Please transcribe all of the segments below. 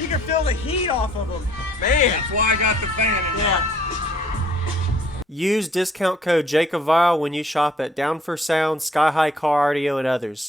You can feel the heat off of them. Man. That's why I got the fan in there. Use discount code JacobViral when you shop at Down for Sound, SkyHigh Car Audio, and others.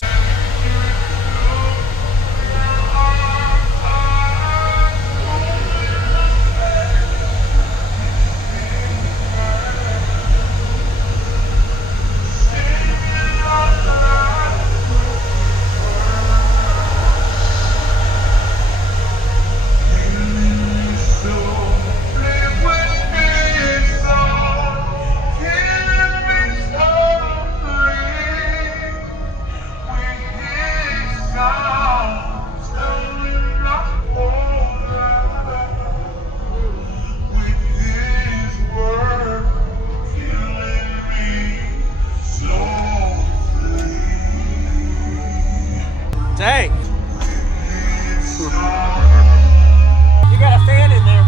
Dang. You got a fan in there.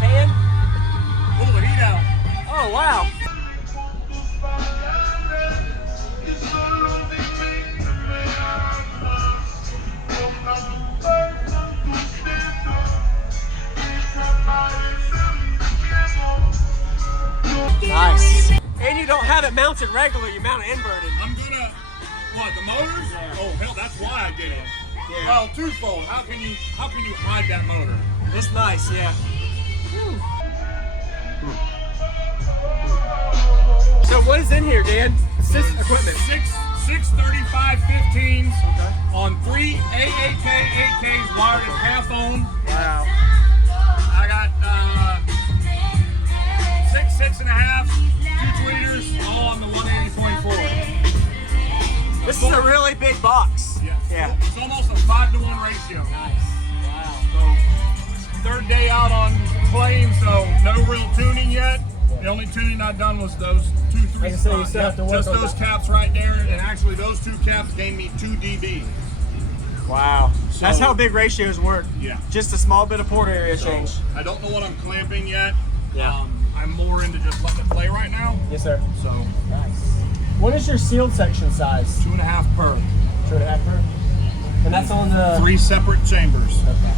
Fan? Pull the heat out. Oh, wow. Nice. And you don't have it mounted regular, you mount it inverted. I'm gonna, what, the motors? Yeah. Oh hell, that's why I did it. Yeah. Well, twofold. How can you hide that motor? It's nice, yeah. So what is in here, Dan? Equipment. Six 3515s on 3 AAK 8Ks wired at half ohm. Wow. I got 6.5, 2 tweeters, all on the 180.4. This is a really big box. Yeah. It's almost a 5-to-1 ratio. Nice. Wow. So, third day out on playing, so no real tuning yet. The only tuning I've done was those 2-3 Like I said, you still have to work just on those that. caps right there, and actually those 2 caps gave me 2 dB. Wow. So, that's how big ratios work. Yeah. Just a small bit of port area So, change. I don't know what I'm clamping yet. Yeah. I'm more into just letting it play right now. Yes, sir. So, Nice. What is your sealed section size? 2.5 per. 2.5 per? And that's on the... 3 separate chambers. Okay.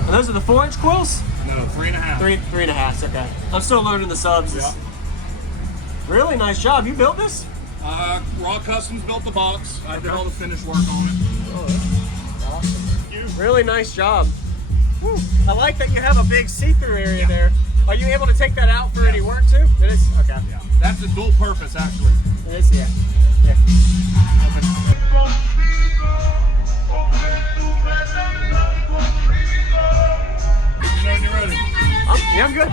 And those are the 4-inch quills? No, 3.5. 3.5, okay. I'm still learning the subs. Yeah. Really nice job. You built this? Raw Customs built the box. I did all the finish work on it. Oh, that's awesome. Thank you. Really nice job. Woo. I like that you have a big see-through area there. Are you able to take that out for any work too? It is? Okay. Yeah. That's a dual purpose, actually. It is, yeah. Yeah. You know when you're ready. Yeah, I'm good.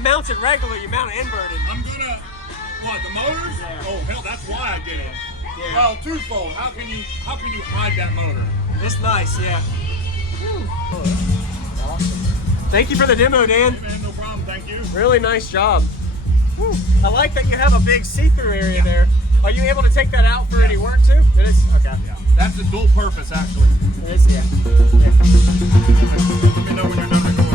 it mounted regular, you mount it inverted. I'm gonna, what, the motors? Yeah. Oh hell, that's why I did it. Yeah. Well, twofold. How can you hide that motor? It's nice, yeah. Awesome. Thank you for the demo, Dan. Hey man, no problem. Thank you. Really nice job. Woo. I like that you have a big see-through area there. Are you able to take that out for any work too? It is? Okay. Yeah. That's a dual purpose actually. It is, yeah. Let me know when you're done recording.